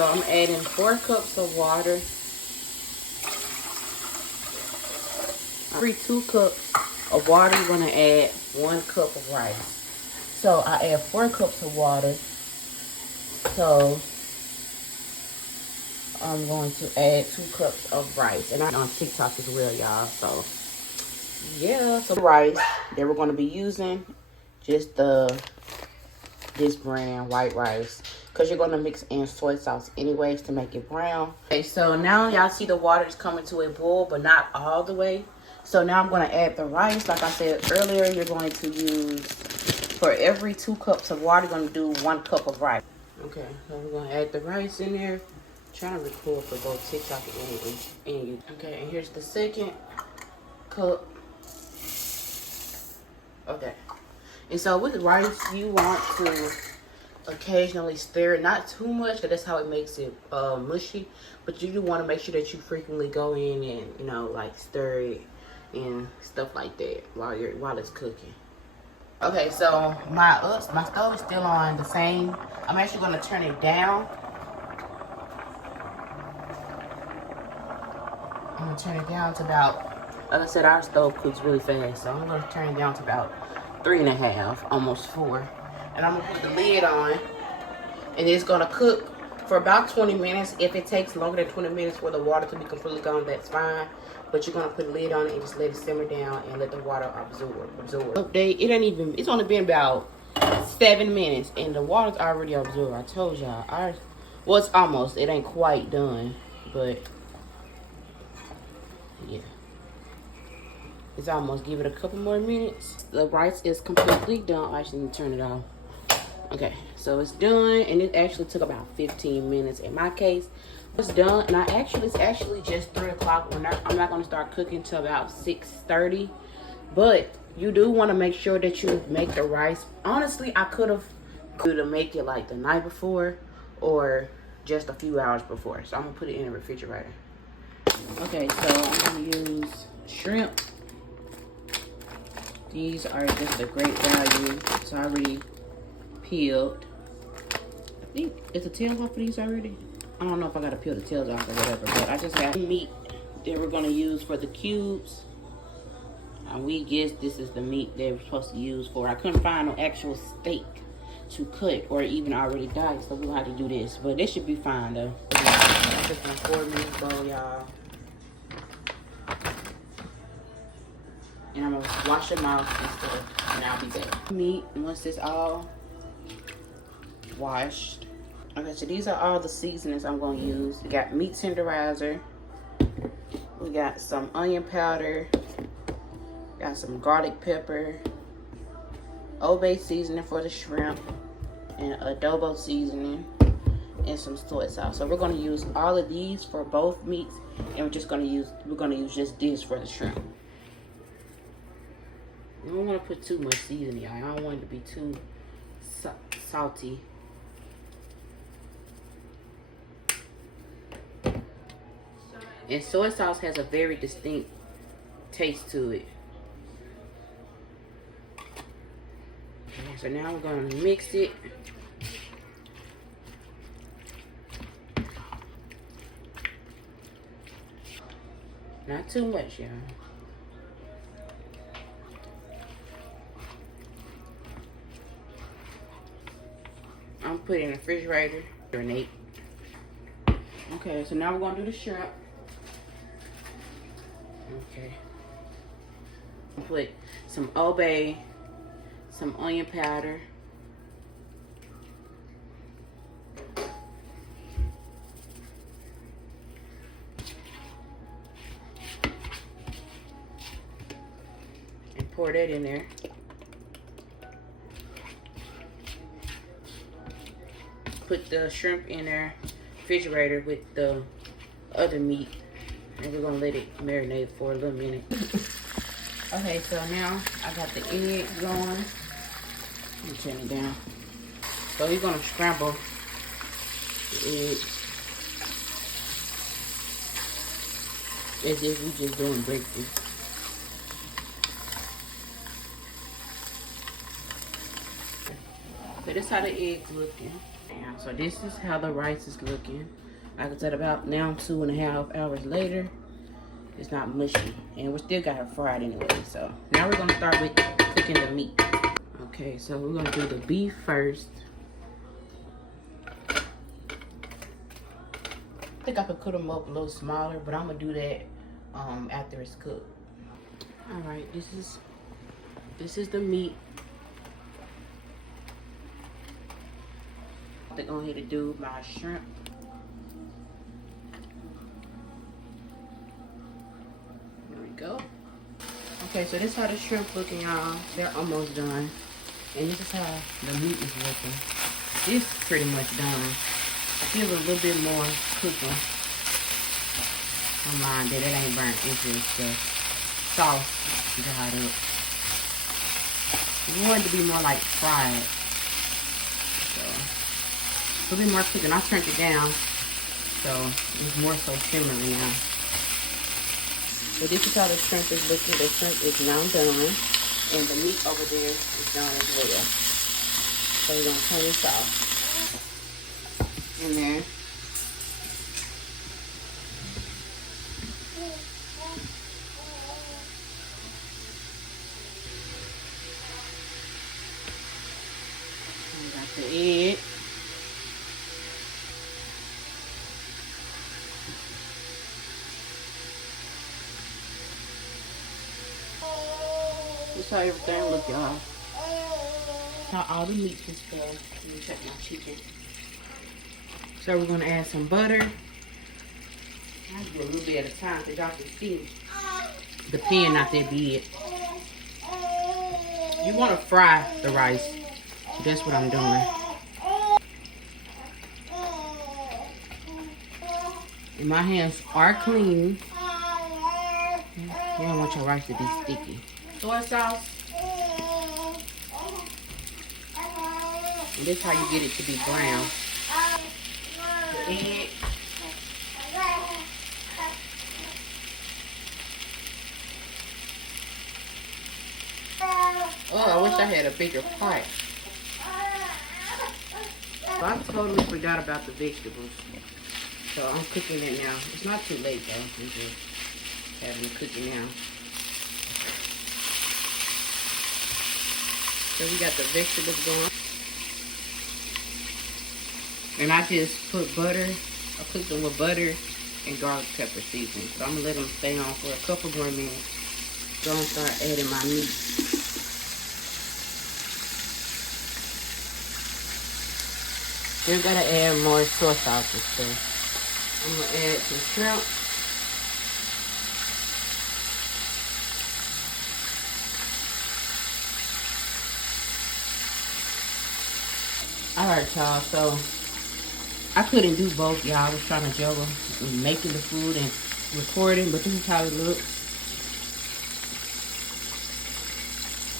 So I'm adding 4 cups of water. 2 cups of water. You're gonna add 1 cup of rice. So I add 4 cups of water. So I'm going to add 2 cups of rice. And I'm on TikTok as well, y'all. So yeah, so rice that we're gonna be using, just this brand white rice, because you're going to mix in soy sauce anyways to make it brown. Okay, so now y'all see the water is coming to a boil, but not all the way. So now I'm going to add the rice. Like I said earlier, you're going to use, for every 2 cups of water, you're going to do 1 cup of rice. Okay, so we're going to add the rice in there. I'm trying to record for both TikTok and YouTube. Okay, and here's the 2nd cup. Okay. And so with rice, you want to occasionally stir it, not too much, because that's how it makes it mushy. But you do want to make sure that you frequently go in and, you know, like stir it and stuff like that while it's cooking. Okay, so my stove is still on the same. I'm actually going to turn it down. I'm going to turn it down to about, like I said, our stove cooks really fast, so I'm going to turn it down to about 3.5, almost 4. And I'm going to put the lid on, and it's going to cook for about 20 minutes. If it takes longer than 20 minutes for the water to be completely gone, that's fine. But you're going to put the lid on it and just let it simmer down and let the water absorb. Update, it's only been about 7 minutes, and the water's already absorbed. I told y'all. Well, it's almost. It ain't quite done, but yeah. It's almost. Give it a couple more minutes. The rice is completely done. Actually, let me turn it off. Okay, so it's done, and it actually took about 15 minutes in my case. It's done, and it's actually just 3 o'clock. I'm not going to start cooking till about 6:30. But you do want to make sure that you make the rice. Honestly, I could have to make it like the night before or just a few hours before. So I'm going to put it in the refrigerator. Okay, so I'm going to use shrimp. These are just a great value. It's already peeled. I think, is the tails off of these already? I don't know if I gotta peel the tails off or whatever, but I just got meat that we're gonna use for the cubes. And we guess this is the meat that we're supposed to use for. I couldn't find no actual steak to cut or even already diced, so we'll have to do this. But this should be fine though. I'm just gonna pour me this bowl, y'all. And I'm gonna wash your mouth and stuff, and I'll be back. Meat, once it's all washed. Okay, so these are all the seasonings I'm gonna use. We got meat tenderizer. We got some onion powder. Got some garlic pepper. Old Bay seasoning for the shrimp. And adobo seasoning. And some soy sauce. So we're gonna use all of these for both meats. And we're gonna use just this for the shrimp. You don't want to put too much seasoning, y'all. I don't want it to be too salty. And soy sauce has a very distinct taste to it. Okay, so now we're going to mix it. Not too much, y'all. I'm putting it in the refrigerator. Okay, so now we're going to do the shrimp. Okay. Put some Old Bay, some onion powder. And pour that in there. Put the shrimp in there, refrigerator with the other meat, and we're gonna let it marinate for a little minute. Okay, so now I got the eggs going. Let me turn it down. So you're gonna scramble the eggs as if we just doing breakfast. So this how the eggs looking. So this is how the rice is looking. Like I said, about now 2.5 hours later, it's not mushy. And we still got it fried anyway. So now we're gonna start with cooking the meat. Okay, so we're gonna do the beef first. I think I could cut them up a little smaller, but I'm gonna do that after it's cooked. All right, this is the meat. I'm going ahead to do my shrimp. There we go. Okay, so this is how the shrimp looking, y'all. They're almost done. And this is how the meat is looking. This is pretty much done. Still a little bit more cooking. Don't mind that, it ain't burnt. It's just the sauce dried up. We want it to be more like fried. So, a little bit more cooking. I turned it down, so it's more so simmering now. So this is how the shrimp is looking. The shrimp is now done, and the meat over there is done as well. So we're gonna turn this off. And then we got the egg. This is how everything look, y'all. How all the meat is done. Let me check my chicken. So we're gonna add some butter. I do a little bit at a time so y'all can see the pan not that big. You wanna fry the rice. That's what I'm doing. And my hands are clean. You don't want your rice to be sticky. Soy sauce. And this is how you get it to be brown. The egg. Oh, I wish I had a bigger pot. So I totally forgot about the vegetables. So I'm cooking it now. It's not too late though. I'm just having it cooking now. So we got the vegetables going. And I just put butter. I cooked them with butter and garlic pepper seasoning. So I'm gonna let them stay on for a couple more minutes. So I'm gonna start adding my meat. Still gotta add more soy sauce and stuff. I'm gonna add some shrimp. Alright, y'all, so I couldn't do both, y'all. I was trying to juggle making the food and recording, but this is how it looks.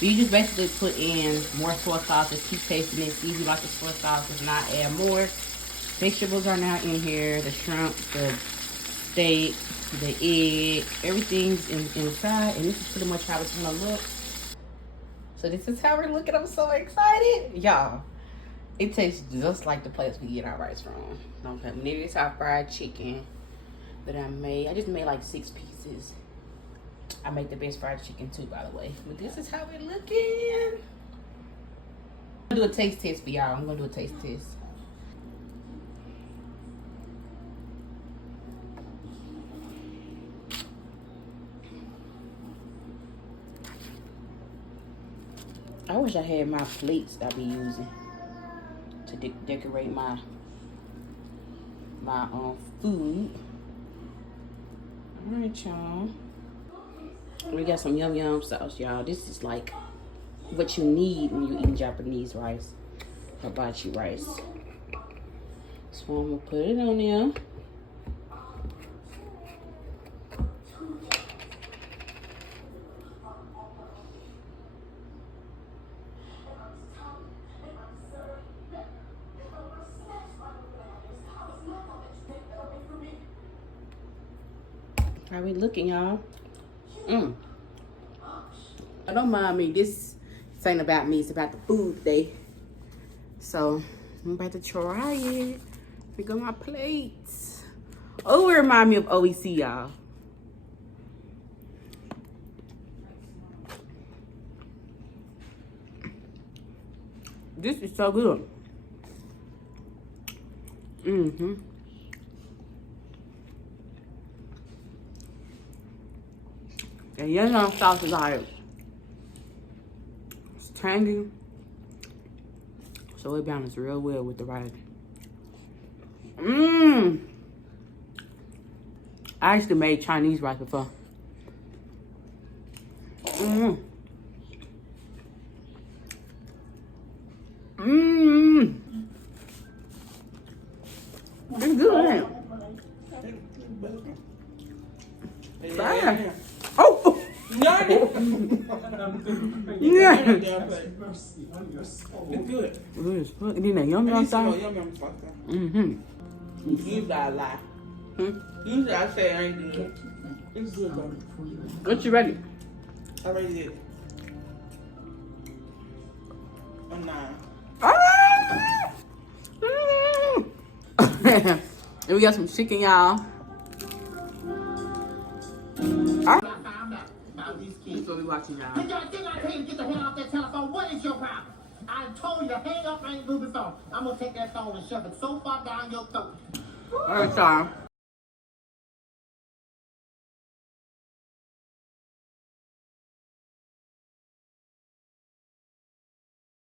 You just basically put in more soy sauce. Just keep tasting it. See if you like the soy sauce. If not, add more. Vegetables are now in here. The shrimp, the steak, the egg. Everything's inside. And this is pretty much how it's going to look. So this is how we're looking. I'm so excited. Y'all, it tastes just like the place we get our rice from. Okay, this is our fried chicken that I made. I just made like 6 pieces. I make the best fried chicken too, by the way. But this is how we're looking. I'm gonna do a taste test for y'all. I'm gonna do a taste test. I wish I had my plates that I be using to decorate my food. All right, y'all. We got some yum yum sauce, y'all. This is like what you need when you eat Japanese rice, hibachi rice. So I'm gonna put it on there. How we looking, y'all? Don't mind me. This ain't about me. It's about the food today. So I'm about to try it. Pick up my plates. Oh, it remind me of OEC, y'all. This is so good. Mm-hmm. And yellow sauce is like, it's tangy. So it balances real well with the rice. Mmm. I actually made Chinese rice before. Mmm. Mmm. It's good, ain't it? Fine. Oh! Yeah. Yeah. It's good. Good as fuck. And then that yum sauce. Mm-hmm. You got a lie. Usually I say I ain't good. It's good though. What you ready? I already did. I'm 9. Ah! Mm. And we got some chicken, y'all. That's what we watching, y'all. Did I tell you to get the hell off that telephone? What is your problem? I told you, hang up, I ain't moving phone. I'm gonna take that phone and shove it so far down your throat. All right, y'all.